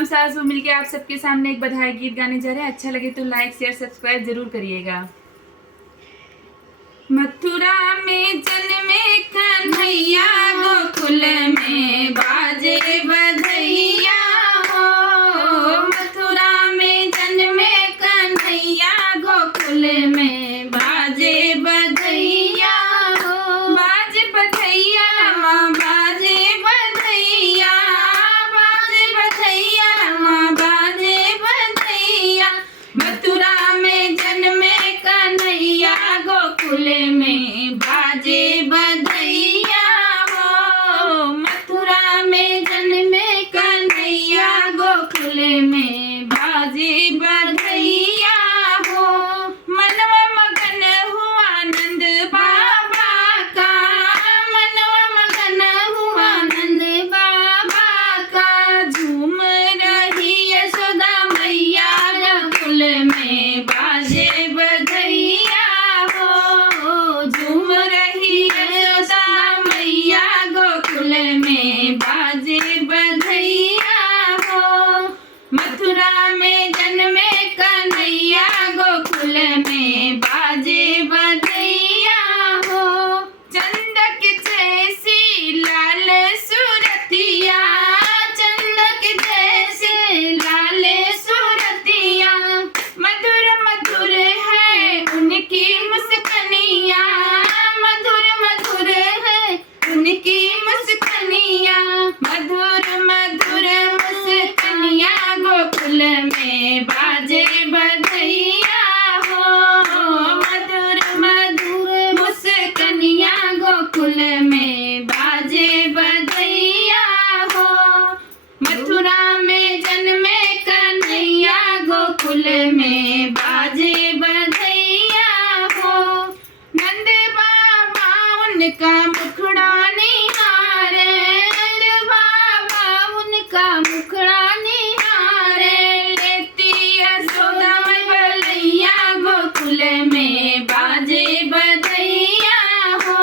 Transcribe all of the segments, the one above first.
हम सासू मिलके आप सबके सामने एक बधाई गीत गाने जा रहे हैं। अच्छा लगे तो लाइक शेयर सब्सक्राइब जरूर करिएगा। मथुरा में जन्मे कन्हैया, गोकुल में बाजे बधैया हो। मथुरा में जन्मे कन्हैया, गोकुल में बाजे बधैया हो। बाजे बधैया माँ बाजे बधैया, बाजे बधैया माँ बाजे बधैया। मथुरा में जन्मे कन्हैया, गोकुल में बाजे बधैया हो। मथुरा में जन्मे कन्हैया, गोकुल में बाजे बधैया हो। मनवा मगन हुआ नंद बाबा का, मनवा मगन हुआ नंद बाबा का। झूम रही यशोदा मैया, गोकुल में बाजे बधैया हो। झूम रही यशोदा मैया, गोकुल में बाजे बधैया हो। मथुरा में जन्मे कन्हैया, गोकुल में बाजे बधैया हो। चंदक जैसी लाल सूरतिया, चंदक जैसी लाल सूरतिया। मधुर मधुर है उनकी मुस्कनिया, मधुर मधुर है उनकी मुस्कनिया। मधुर मधुर मुस्कनिया, गोकुल में बाजे बधैया हो। मधुर मधुर मुस्कनिया, गोकुल में बाजे बधैया हो। मथुरा में जन्मे कन्हैया, गोकुल में बाजे बधैया हो। नंद बाबा उनका मुखड़ा निहारे, नंद बाबा उनका मुखड़ा निहारे। लेती यशोदा मैं बलैया, गोकुल में बाजे बधैया हो।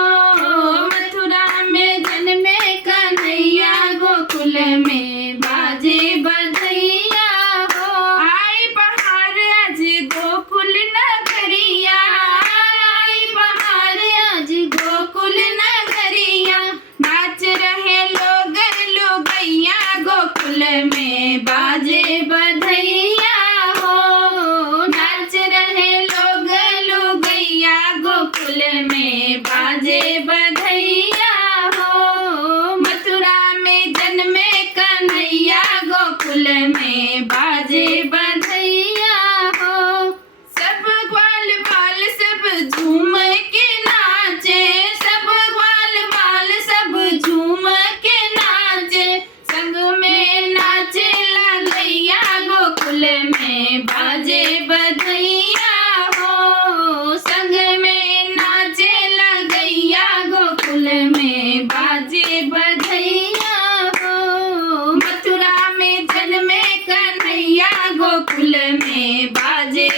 मथुरा में जन्मे कन्हैया, गोकुल में बाजे बधैया हो। आई बहार आज गोकुल नगरिया, आई बहार आज गोकुल नगरिया। नाच रहे लोग लुगैया, गोकुल में बाजे बधैया हो। नाच रहे लोग लुगैया, गोकुल में बाजे बधैया हो। मथुरा में जन्मे कन्हैया, गोकुल में बाजे बधैया हो। सब ग्वाल बाल सब झूम के नाचे, सब ग्वाल बाल सब झूम के नाचे। संग में नाचे लगैया, गोकुल में बाजे बधैया हो। संग में नाचे लगैया, गोकुल में बाजे बधैया हो। मथुरा में जन्मे कन्हैया, गोकुल में बाजे